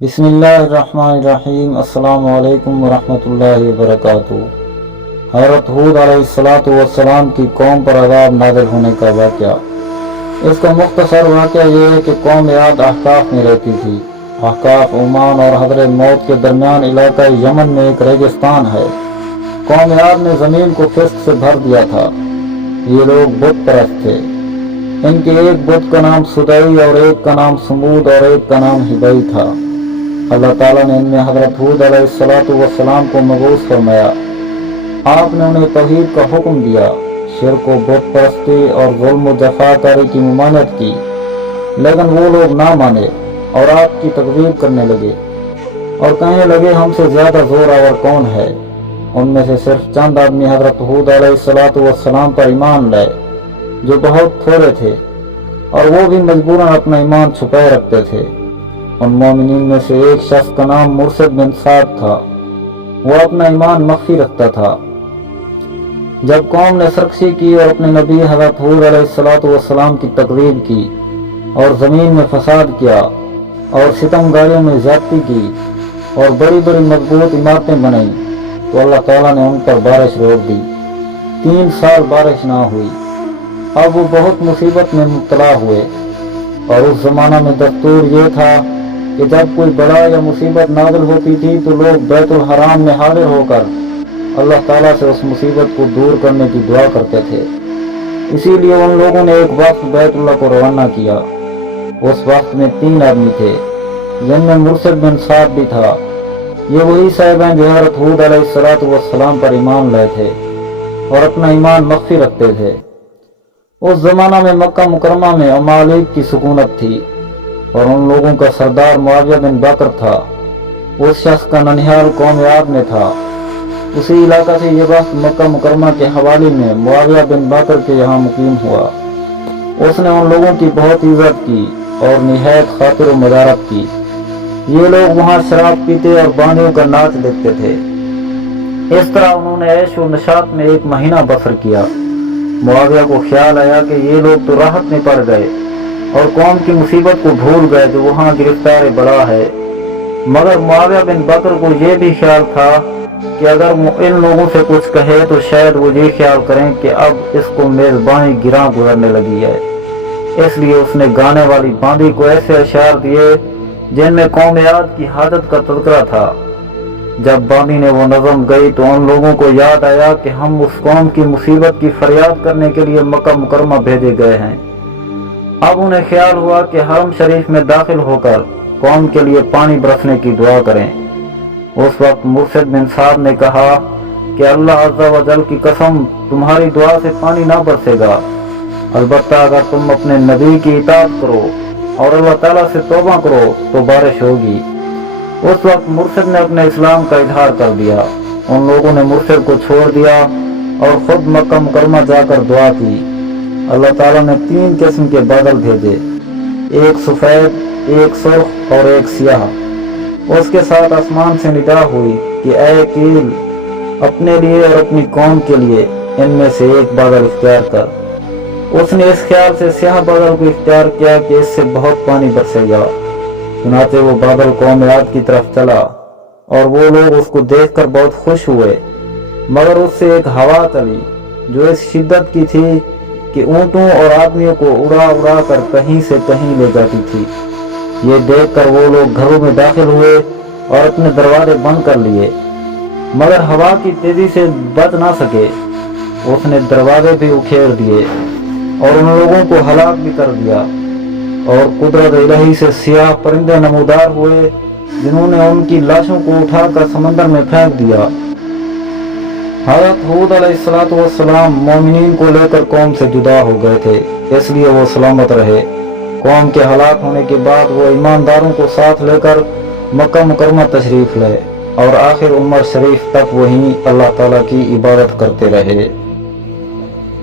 बिस्मिल्लाहिर्रहमानिर्रहीम। अस्सलाम वालेकुम वरहमतुल्लाहि वबरकातुहू। हज़रत हूद अलैहिस्सलाम की कौम पर अज़ाब नाज़िल होने का वाक़या। इसका मुख्तसर वाक़या ये है कि कौम याद अहकाफ में रहती थी। अहकाफ ओमान और हदर मौत के दरमियान इलाका यमन में एक रेगिस्तान है। कौम याद ने ज़मीन को फिस्क से भर दिया था। ये लोग बुत परस्त थे। इनके एक बुत का नाम सुदई और एक का नाम समूद और एक का नाम हिबई था। अल्लाह ताला ने इनमें हज़रत हूद अलैहिस्सलाम को मबूस फरमाया। आपने उन्हें तौहीद का हुक्म दिया, शिर्क व बुत परस्ती और ज़ुल्म व जफ़ाकारी की ममानत की, लेकिन वो लोग ना माने और आपकी तकज़ीब करने लगे और कहने लगे हमसे ज़्यादा ज़ोर आवर कौन है। उनमें से सिर्फ चंद आदमी हज़रत हूद अलैहिस्सलाम पर ईमान लाए, जो बहुत थोड़े थे, और वो भी मजबूरन अपना ईमान छुपाए रखते थे। उन मोमिनीन में से एक शख्स का नाम मुर्शिद बिन साद था। वो अपना ईमान मख्फी रखता था। जब कौम ने सरकशी की और अपने नबी हज़रत हूद अलैहिस्सलाम की तकज़ीब की और ज़मीन में फसाद किया और सितमगारियों में ज़्यादती की और बड़ी बड़ी मजबूत इमारतें बनाई, तो अल्लाह ताला ने उन पर बारिश रोक दी। 3 साल बारिश ना हुई। अब वो बहुत मुसीबत में मुब्तला हुए। और उस ज़माना में दस्तूर ये था कि जब कोई बला या मुसीबत नाज़िल होती थी तो लोग बैतुल हराम में हाजिर होकर अल्लाह ताला से उस मुसीबत को दूर करने की दुआ करते थे। इसीलिए उन लोगों ने एक वक्त बैतुल्लाह को रवाना किया। उस वक्त में 3 आदमी थे, जिनमें मुर्शिद बिन साद भी था। ये वही साहिब हैं जो हज़रत हूद अलैहिस्सलाम पर ईमान लाए थे और अपना ईमान मख्फी रखते थे। उस जमाना में मक्का मुकरमा में अमालिक की सुकूनत थी और उन लोगों का सरदार मुआविया बिन बकर था। उस शख्स का ननिहाल कौम याद में था। उसी इलाका से ये वक्त मक्का मुकरमा के हवाले में मुआविया बिन बकर के यहाँ मुकीम हुआ। उसने उन लोगों की बहुत इज्जत की और निहायत खातिर व मदारत की। ये लोग वहाँ शराब पीते और बानियों का नाच देखते थे। इस तरह उन्होंने ऐश व नशात में 1 महीना बसर किया। मुआविया को ख्याल आया कि ये लोग तो राहत में पड़ गए और कौम की मुसीबत को भूल गए जो वहाँ गिरफ्तार बड़ा है। मगर मुआविया बिन बकर को ये भी ख्याल था कि अगर वो इन लोगों से कुछ कहे तो शायद वो ये ख्याल करें कि अब इसको मेज़बानी गिरा गुजरने लगी है। इसलिए उसने गाने वाली बांदी को ऐसे अशार दिए जिनमें कौम याद की हाजत का तज़किरा था। जब बानी ने वो नज़म गई तो उन लोगों को याद आया कि हम उस कौम की मुसीबत की फरियाद करने के लिए मक्का मुकरमा भेजे गए हैं। अब उन्हें ख्याल हुआ कि हरम शरीफ में दाखिल होकर कौम के लिए पानी बरसने की दुआ करें। उस वक्त मुर्शिद बिन साद ने कहा कि अल्लाह अज़्ज़ा व जल की कसम, तुम्हारी दुआ से पानी ना बरसेगा, अलबत्ता अगर तुम अपने नबी की इताअत करो और अल्लाह ताला से तौबा करो तो बारिश होगी। उस वक्त मुर्शिद ने अपने इस्लाम का इजहार कर दिया। उन लोगों ने मुर्शिद को छोड़ दिया और खुद मक्का मुकरमा जाकर दुआ की। अल्लाह ताला ने 3 किस्म के बादल भेजे, एक सफ़ेद, एक सुर्ख और एक सियाह। उसके साथ आसमान से निदा हुई कि ऐ कील, अपने लिए और अपनी कौम के लिए इनमें से एक बादल इख्तियार कर। उसने इस ख्याल से स्याह बादल को इख्तियार किया कि इससे बहुत पानी बरसेगा। चुनाचे वो बादल कौम याद की तरफ चला और वो लोग उसको देखकर बहुत खुश हुए। मगर उससे एक हवा चली जो इस शिद्दत की थी कि ऊँटों और आदमियों को उड़ा उड़ा कर कहीं से कहीं ले जाती थी। ये देखकर वो लोग घरों में दाखिल हुए और अपने दरवाजे बंद कर लिए, मगर हवा की तेजी से बच ना सके। उसने दरवाजे भी उखेड़ दिए और उन लोगों को हलाक भी कर दिया। और कुदरत इलाही से सियाह परिंदे नमूदार हुए जिन्होंने उनकी लाशों को उठाकर समंदर में फेंक दिया। हज़रत हूद अलैहिस्सलाम मोमिनीन को लेकर कौम से जुदा हो गए थे, इसलिए वो सलामत रहे। कौम के हलाक होने के बाद वो ईमानदारों को साथ लेकर मक्का मुकरमा तशरीफ लाए और आखिर उम्र शरीफ तक वहीं अल्लाह ताला की इबादत करते रहे।